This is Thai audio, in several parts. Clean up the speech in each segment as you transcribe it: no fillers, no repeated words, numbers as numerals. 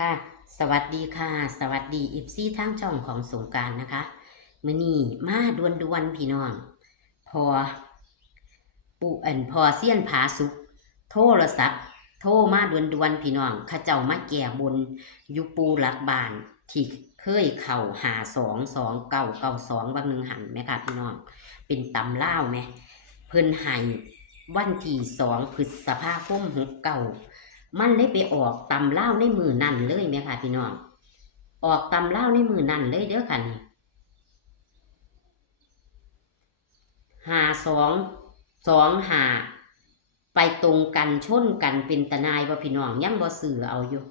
ค่ะสวัสดีค่ะสวัสดีอิฟซี่ทางช่องของสงกรานต์นะคะมื้อนี้มาดวนพี่น้องพอพอเซียนผาสุกโทรศัพท์โทรมาดวนพี่น้องเขาเจ้ามาแก่บนอยู่ปูหลักบ้านที่เคยเข้า522992บางหนึ่งหันไหมค่ะพี่น้องเป็นตำล่าวไหมเพิ่นให้วันที่2 พฤษภาคม 69มันเลยไปออกตำเล่าวในมือนั่นเลยไหมค่ะพี่น้องออกตำเล่าวในมือนั่นเลยเด้อค่ะนี่5225ไปตรงกันชนกันเป็นตะนายบ่พี่น้องยังบ่ซื้อเอาอยู่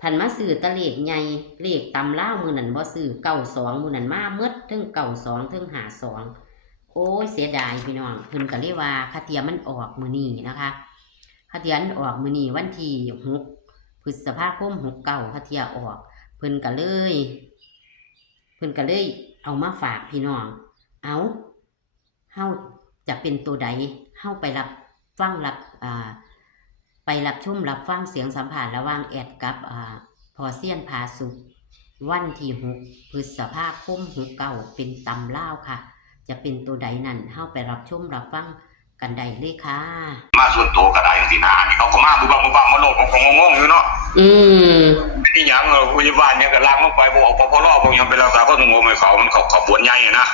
พันมาซื้อตะเลขใหญ่เลขตำเล่าวมือนั่นบ่ซื้อ92มือนั่นมาเมดถึง92ถึง52โอ้ยเสียดายพี่น้องเพิ่นก็เลยว่าคาเทียมันออกมื้อนี้นะคะคาเทียนออกมื้อนี้วันที่6 พฤษภาคม 69คาเทียออกเพิ่นก็เลยเอามาฝากพี่น้องเอาเฮาจะเป็นตัวใดเฮาไปรับฟังไปรับชมรับฟังเสียงสัมภาษณ์ระหว่างแอดกับพอเซียนผาสุกวันที่6 พฤษภาคม 69เป็นตำล่าวค่ะจะเป็นตัวใดนั่นเฮาไปรับชมรับฟังกันได้เลยค่ะมาส่วนตัวก็ได้สินะนี่เขาก็มาบุบังมาโลดของงงอยู่เนาะที่ยังพยาบาลเนี่ยก็ล้างลงไปบ่ออกพอรอบ่ยังเป็นรักษาก็งงให้เขามันเขาปวดใหญ่นะ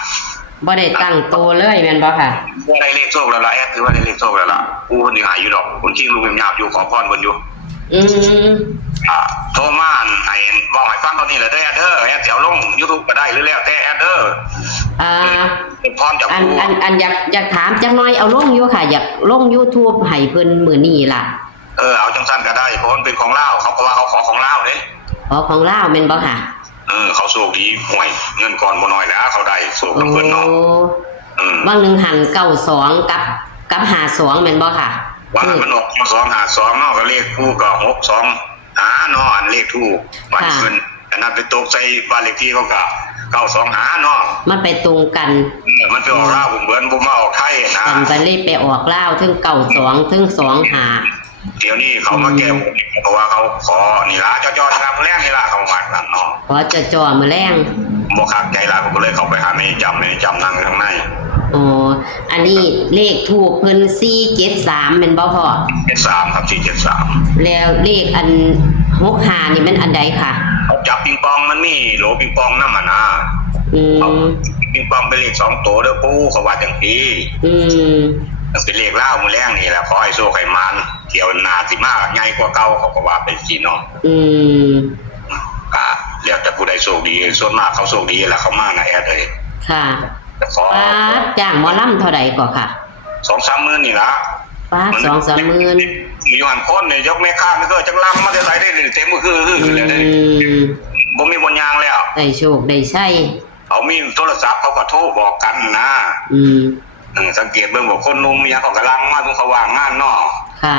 บ่ได้ตั้งตัวเลยแม่นบ่ค่ะบ่ได้เลขโชคแล้วล่ะแอดถือว่าได้เลขโชคแล้วล่ะกูนี่หายอยู่ดอกคนจริงลูกแม่ยาบอยู่ขอพรเพิ่นอยู่โทรมาให้บอกให้ฟังตอนนี้แหละเด้อแอดแถวลง YouTube ก็ได้หรือแล้วแต่แอดพรจากกูอันอยากถามจังน้อยเอาลงอยู่ค่ะอยากลง YouTube ให้เพิ่นมื้อนี้ล่ะเอาจังซั่นก็ได้เพราะมันเป็นของลาวเขาก็ว่าเขาขอของลาวเด้ของลาวแม่นบ่ค่ะเขาโชคดีห่วยเงินก่อนบ่น้อยแล้วเขาได้โชคกับเพิ่นเนาะบางนึงหัน92กับ52แม่นบ่ค่ะว่ามันออก252เนาะก็เลขคู่ก็62หาเนาะอันเลขถูกวันเพิ่นอันนั้นไปตกใส่บ้านเลขที่เขาก็925หาเนาะมันไปตรงกันมันไปออกลาวเหมือนบ่มาออกไทยนะมันไปเลยไปออกลาวถึง92ถึง25เดี๋ยวนี้เขามาแก้เพราะว่าเขาขอนี่ล่ะจ่อๆนะครับแรงนี่ล่ะเขามานั่นเนาะขอจ่อๆมื้อแรงบ่คักใจล่ะผมก็เลยเข้าไปหาในจำนั่งข้างในอันนี้เลขถูกเพิ่น473แม่นบ่พ่อ73ครับ473แล้วเลขอัน65นี่มันอันใดค่ะเขาจับปิงปองมันมีโหลปิงปองนำนะปิงปองเป็นเลข2ตัวเด้อปู่เขาว่าจังซี่มันเป็นเลขลาวมื้อแรงนี่แหละขอให้โชคให้มันเที่ยวหน้าสิมาใหญ่กว่าเก่าเขาก็ว่าเป็นสิเนาะแล้วแต่ผู้ใดโชคดีส่วนมากเขาโชคดีแล้วเขามานะแอดเอ้ยค่ะจ้างหมอลำเท่าใดก็ค่ะ 2-3 หมื่นนี่ล่ะ2-3 หมื่นมีวันคนเนี่ยยกแม่ค้าไม่ก็จักลำมาได้หลายได้เต็มคือแล้วได้บ่มีบนยางแล้วได้โชคได้ใช้เขามีโทรศัพท์เขาก็โทรบอกกันนะสังเกตเบิ่งว่าคนนุ่มมีเขากำลังมาตรงเขาว่างงานเนาะค่ะ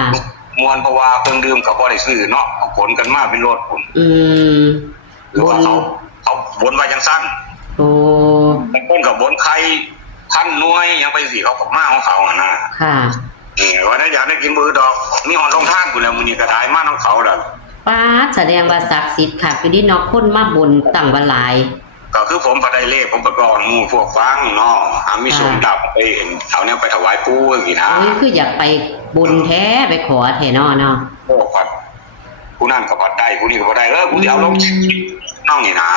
มวนเพราะว่าเครื่องดื่มก็บ่ได้ซื้อเนาะเอาขนกันมาเป็นรถผมหรือว่าเขาบนว่าจังซั่นบางคนก็บนใครท่านน้อยยังไปสิเขาก็มาของเขานะค่ะวันนั้นอยากได้กินมือดอกมีหอนลงทางกูแล้วมื้อนี้ก็ได้มาของเขาดอกป้าแสดงว่าศักดิ์สิทธิ์ค่ะคือที่นอกคนมาบนตั้งว่าหลายก็คือผมบ่ได้เลขผมก็บอกหมู่พวกฟังเนาะมีสมดับไปเอาแนวไปถวายปู่จังซี่นะคืออยากไปบุญแท้ไปขอแท้เนาะโอ้ครับผู้นั้นก็บ่ได้ผู้นี้ก็บ่ได้กูสิเอาลงน้องนี่นะ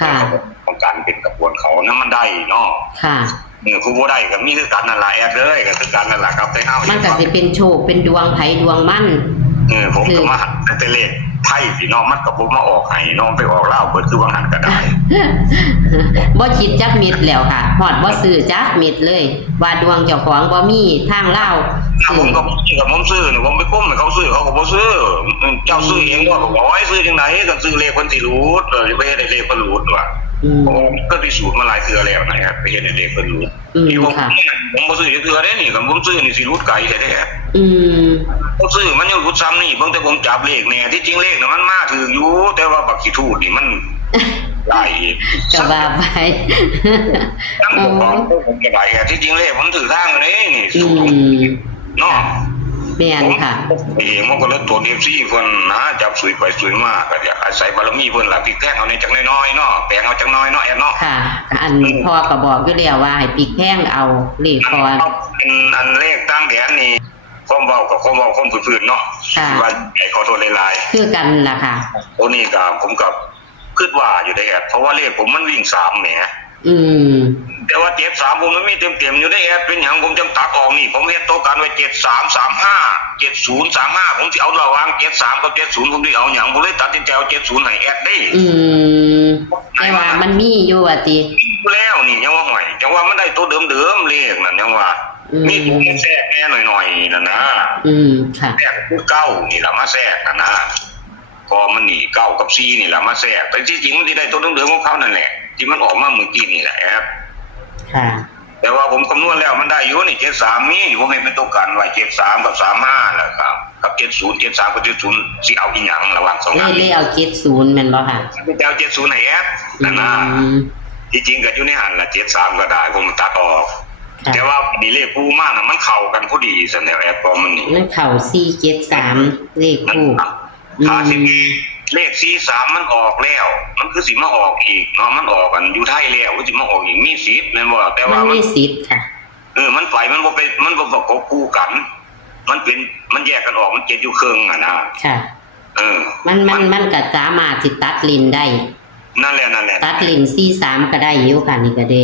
ค่ะต้องการเป็นกระบวนเขานำมันได้เนาะค่ะผู้บ่ได้ก็มีคือกันนั่นล่ะแอดเอ้ยก็คือกันนั่นล่ะครับแต่เฮามันก็สิเป็นโชคเป็นดวงไผดวงมันผมก็มาแต่เลขไทยพี่น้องมันก็บ่มาออกให้น้องไปออกลาวเบิดคือว่าหันก็ได้บ่คิดจักมิดแล้วค่ะฮอดบ่ซื้อจักมิดเลยว่าดวงเจ้าของบ่มีทางลาวผมก็ผมซื้อนี่ผมไปกุ้มให้เขาซื้อเขาก็บ่ซื้อเจ้าซื้อเองบ่ก็บ่ให้ซื้อจังได๋ก็ซื้อเลขเพิ่นสิรูดไปเฮ็ดให้เลขเพิ่นรูดว่าผมก็พิสูจน์มาหลายเทื่อแล้วนะครับไปเฮ็ดให้เลขเพิ่นรูดที่ผมบ่ซื้อจักเทื่อเด้นี่ก็ผมซื้อนี่สิรูดไกลแท้ๆผมซื้อมันยังรูดซ้ำนี่เบิ่งแต่ผมจับเลขแน่ที่จริงเลขน่ะมันมาถูกอยู่แต่ว่าบักขี้ทูดนี่มันหลายก็ว่าไปทั้งผมก็ได้ที่จริงเลขผมถือทางนี่สูงเนาะ แม่นค่ะ มันก็เลยตัวFC เพิ่นนะจับสุยไปสุยมาก็อยากอาศัยบารมีเพิ่นล่ะพลิกแพงเอาในจักน้อยๆเนาะแปลงเอาจักน้อยเนาะแอนเนาะค่ะอันพ่อก็บอกอยู่แล้วว่าให้ปิกแพงเอาเลขพอ อันเลขตั้งแดนนี่ความเว้ากับความเว้าความพื้นๆเนาะว่าไอ้ขอโทษหลายๆคือกันล่ะค่ะตัวนี้ก็ผมก็คิดว่าอยู่ได้แอดเพราะว่าเลขผมมันวิ่ง3แหมแต่ว่า73ผมมันมีเต็มๆอยู่ได้แอดเป็นหยังผมจังตัดออกนี่ผมเฮ็ดโตกันไว้7335 7035ผมสิเอาระหว่าง73กับ70ผมสิเอาหยังผมเลยตัดสินใจเอา70ให้แอดได้แต่ว่ามันมีอยู่ว่าติแล้วนี่ยังว่าห่วยจังว่ามันได้ตัวเดิมๆเลขนั่นยังว่ามีตัวแทรกแน่หน่อยๆนั่นนะค่ะแทรกคือเก้านี่ล่ะมาแทรกนั่นนะก็มันนี่9กับ4นี่ล่ะมาแทรกแต่ที่จริงมันสิได้ตัวเดิมๆของเขานั่นแหละที่มันออกมาเมื่อกี้นี่แหละครับค่ะแต่ว่าผมคำนวณแล้วมันได้อยู่นี่73มีผมให้เป็นตัวกันไว้73กับ35แล้วครับกับ70 73กับ70สิเอาอีหยังระหว่าง2อันเลยเอา70แม่นบ่ค่ะจะเอา70ให้แอดนั่นนะที่จริงก็อยู่ในหันละ73ก็ได้ผมตัดออกแต่ว่านี่เลขปูมากน่ะมันเข้ากันพอดีซั่นแล้วแอดก็มันนี่มันเข้า473เลขปูถ้าสิมีเลข43มันออกแล้วมันคือสิมาออกอีกเนาะมันออกกันอยู่ไทยแล้วสิมาออกอีกมีสิทธิ์แม่นบ่แต่ว่ามันมีสิทธิ์ค่ะมันไปมันบ่ไปมันบ่ประกบคู่กันมันแยกกันออกมันเจ็ดอยู่ครึ่งอ่ะนะค่ะมันก็สามารถสิตัดลิ้นได้นั่นแหละตัดลิ้น43ก็ได้อยู่ค่ะนี่ก็ได้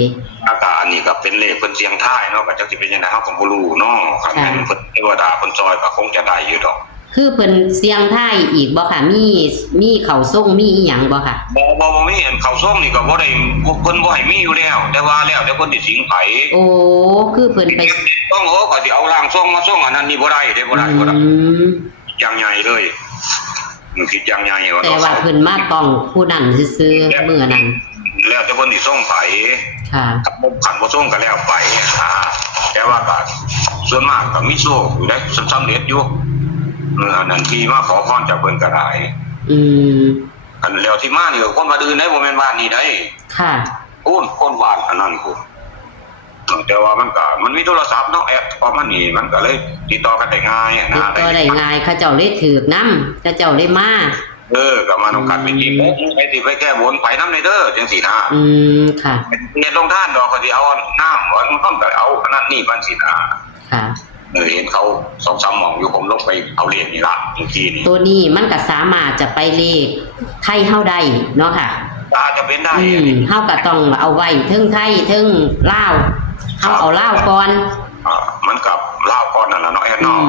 อาการนี่ก็เป็นเลขเพิ่นเสียงท้ายเนาะก็จักสิเป็นจังได๋เฮาก็บ่รู้เนาะครับแม่นเพิ่นเทวดาเพิ่นซอยก็คงจะได้อยู่ดอกคือเพิ่นเสียงไทยอีกบ่ค่ะมีเข้าทรงมีอีหยังบ่ค่ะบ่มีอันเข้าทรงนี่ก็บ่ได้เพิ่นบ่ให้มีอยู่แล้วแต่ว่าแล้วแต่เพิ่นสิสิงไผโอ้คือเพิ่นไปต้องก็สิเอาร่างทรงมาทรงอันนั้นนี่บ่ได้เด้บ่ได้อย่างใหญ่เลยมันคิดอย่างใหญ่ว่าแต่ว่าเพิ่นมาต้องผู้นั้นซื่อๆมื้อนั้นแล้วแต่เพิ่นสิทรงไผค่ะขันบ่ทรงก็แล้วไปแต่ว่าก็ส่วนมากก็มีโชคอยู่ได้สำเร็จอยู่นั่นที่มาขอพรจากเพิ่นก็ได้อันแล้วที่มานี่ก็คนมาดื้อได้บ่แม่นบ้านนี้ได้ค่ะคนบ้านอันนั้นกูแต่ว่ามันมีโทรศัพท์เนาะแอปพอมันนี่มันก็เลยติดต่อกันได้ง่ายนะติดต่อได้ง่ายเขาเจ้าเลยถูกนำเขาเจ้าเลยมาก็มาต้องการไปที่ไปสิไปแก้บนไปนำในเด้อจังซี่นะค่ะเฮ็ดลงทานดอกก็สิเอาน้ำว่ามันต้องก็เอาอันนั้นนี่บันสินะค่ะเห็นเขา 2-3 หม่องอยู่ผมลงไปเอาเลขนี่ล่ะเมื่อกี้นี่ตัวนี้มันก็สามารถจะไปเลขไทยเฮาได้เนาะค่ะอาจจะเป็นได้เฮาก็ต้องเอาไว้ถึงไทยถึงลาวเฮาเอาลาวก่อนมันกับลาวก่อนนั่นล่ะเนาะแอนเนาะ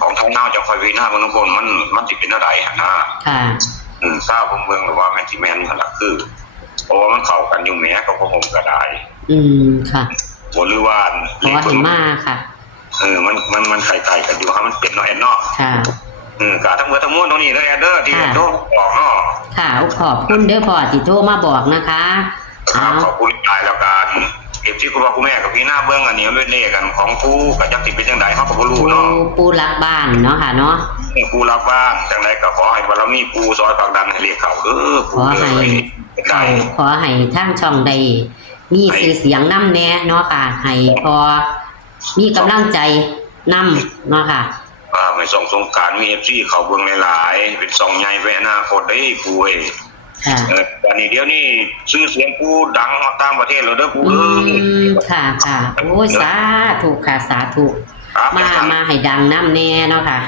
ของทางลาวจะค่อยวินามันคนมันสิเป็นอะไรหั่นนะค่ะทราบผมเมืองหรือว่าแม่นสิแม่นนั่นล่ะคือเพราะว่ามันเข้ากันอยู่แหมกับผมก็ได้ค่ะบ่หรือว่าขอให้มาค่ะมันไข่กันอยู่ครับมันเป็นเนาะแอนเนาะค่ะก็ทั้งหมดทั้งมวลตรงนี้เด้อแอนเด้อที่โทรบอกเนาะค่ะขอบคุณเด้อพ่อที่โทรมาบอกนะคะขอบคุณหลายแล้วกันเก็บที่คุณพ่อคุณแม่กับพี่หน้าเบื้องอันนี้มันเป็นเลขกันของผู้กับจักสิเป็นจังได๋เฮาก็บ่รู้เนาะผู้รักบ้านเนาะค่ะเนาะผู้รักบ้านจังได๋ก็ขอให้บารมีผู้ซอยผลักดันให้เลขเข้าขอให้ทางช่องใดมีชื่อเสียงนำแน่เนาะค่ะให้พอมีกำลังใจนำเนาะค่ะไม่ส่งสงการมี FC เขาเบิ่งหลายๆเป็นช่องใหญ่ไว้อนาคตได้ผู้เอ้ยตอนนี้เดี๋ยวนี้ชื่อเสียงผู้ดังมาต่างประเทศแล้วเด้อผู้ค่ะโอ้ยสาธุค่ะสาธุมาให้ดังนำแน่เนาะค่ะ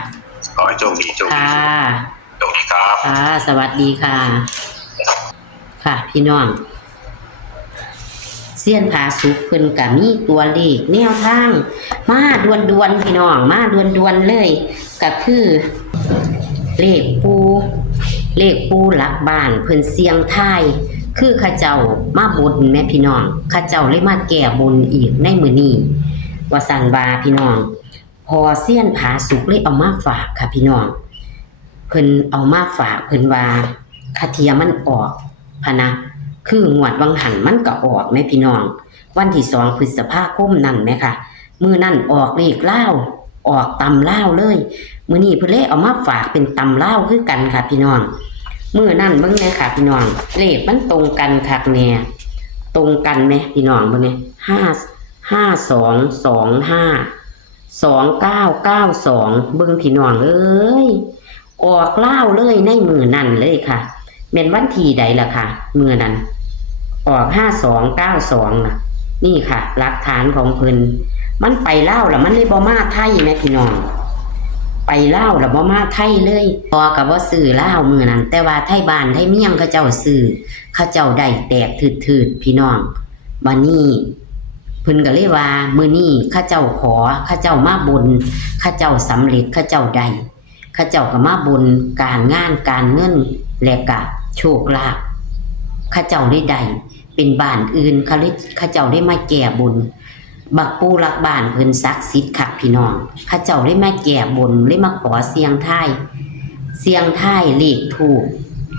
ขอให้โชคดีค่ะโชคดีครับค่ะสวัสดีค่ะค่ะพี่น้องเสี้ยนผาสุกเพิ่นก็มีตัวเลขแนวทางมาด่วนๆพี่น้องมาด่วนๆเลยก็คือเลขปูหลักบ้านเพิ่นเสียงทายคือข้าเจ้ามาบนแม่พี่น้องข้าเจ้าเลยมาแก้บนอีกในมื้อนี้ว่าสั่นว่าพี่น้องพอเสี้ยนผาสุกเลยเอามาฝากค่ะพี่น้องเพิ่นเอามาฝากเพิ่นว่าคาเทียมันออกพะนะคืองวดวังหันมันก็ออกแม่พี่น้องวันที่2พฤษภาคมนั่นแม่ค่ะมื้อนั้นออกเลขลาวออกตำลาวเลยมื้อนี้เพิ่นเลยเอามาฝากเป็นตำลาวคือกันค่ะพี่น้องมื้อนั้นเบิ่งแม่ค่ะพี่น้องเลขมันตรงกันคักแน่ตรงกันแม่พี่น้องเบิ่งแม่5225 2992เบิ่งพี่น้องเอ้ยออกเล่าวเลยในมือนั่นเลยค่ะแม่นวันที่ใดล่ะค่ะมือนั้นออก5292น่ะนี่ค่ะหลักฐานของเพิ่นมันไปเล่าวแล้วมันเลยบ่มาไทยแม่พี่น้องไปเล่าวแล้วบ่มาไทยเลยพอก็บ่ซื้อเล่าวมือนั้นแต่ว่าไทยบ้านไทยเมียงเขาเจ้าซื้อเขาเจ้าได้แตกทืดๆพี่น้องบัดนี้เพิ่นก็เลยว่ามื้อนี้ข้าเจ้าขอข้าเจ้ามาบนข้าเจ้าสำเร็จข้าเจ้าได้ข้าเจ้าก็มาบนการงานการเงินและก็โชคลาภข้าเจ้าได้ได้เป็นบ้านอื่นข้าเจ้าได้มาแก้บนบักปูรักบ้านเพิ่นศักดิ์สิทธิ์คักพี่น้องข้าเจ้าได้มาแก้บนได้มาขอเสียงทายเลขถูก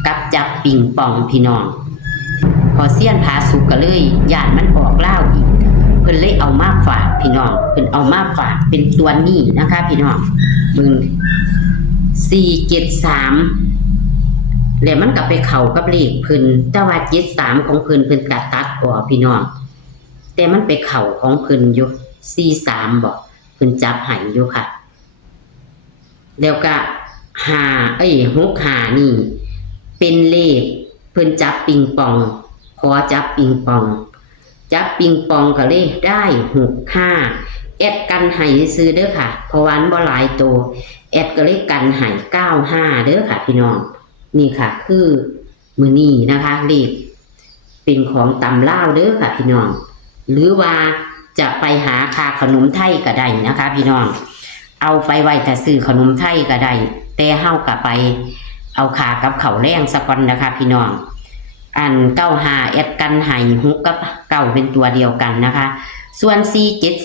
กับจับปิงปองพี่น้องพอเสี้ยนผาสุกก็เลยญาติมันออกเล่าอีกเพิ่นเลยเอามาฝากพี่น้องเพิ่นเอามาฝากเป็นตัวนี้นะคะพี่น้องมึง473แล้วมันก็ไปเข้ากับเลขเพิ่นแต่ว่า73ของเพิ่นก็ตัดออกพี่น้องแต่มันไปเข้าของเพิ่นอยู่43บ่เพิ่นจับให้อยู่ค่ะแล้วก็65นี่เป็นเลขเพิ่นจับปิงปองขอจับปิงปองก็เลยได้65แอดกันให้ซื้อเด้อค่ะเพราะว่ามันบ่หลายตัวแอดก็เลยกันให้95เด้อค่ะพี่น้องนี่ค่ะคือมื้อนี้นะคะเลขเป็นของตำลาวเด้อค่ะพี่น้องหรือว่าจะไปหาค่าขนมไทยก็ได้นะคะพี่น้องเอาไปไว้ถ้าซื้อขนมไทยก็ได้แต่เฮาก็ไปเอาค่ากับข้าวแรงซะก่อนนะคะพี่น้องอัน95แอดกันให้6กับ9เป็นตัวเดียวกันนะคะส่วน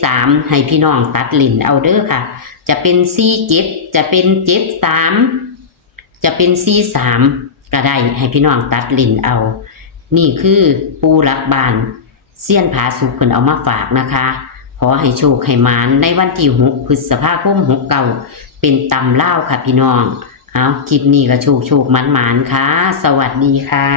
473ให้พี่น้องตัดลิ้นเอาเด้อค่ะจะเป็น47จะเป็น73จะเป็น43ก็ได้ให้พี่น้องตัดลิ้นเอานี่คือปูรักบ้านเสี้ยนผาสุกเพิ่นเอามาฝากนะคะขอให้โชคให้หมานในวันที่6พฤษภาคม69เป็นตำลาวค่ะพี่น้องเอาคลิปนี้ก็โชคหมานๆค่ะสวัสดีค่ะ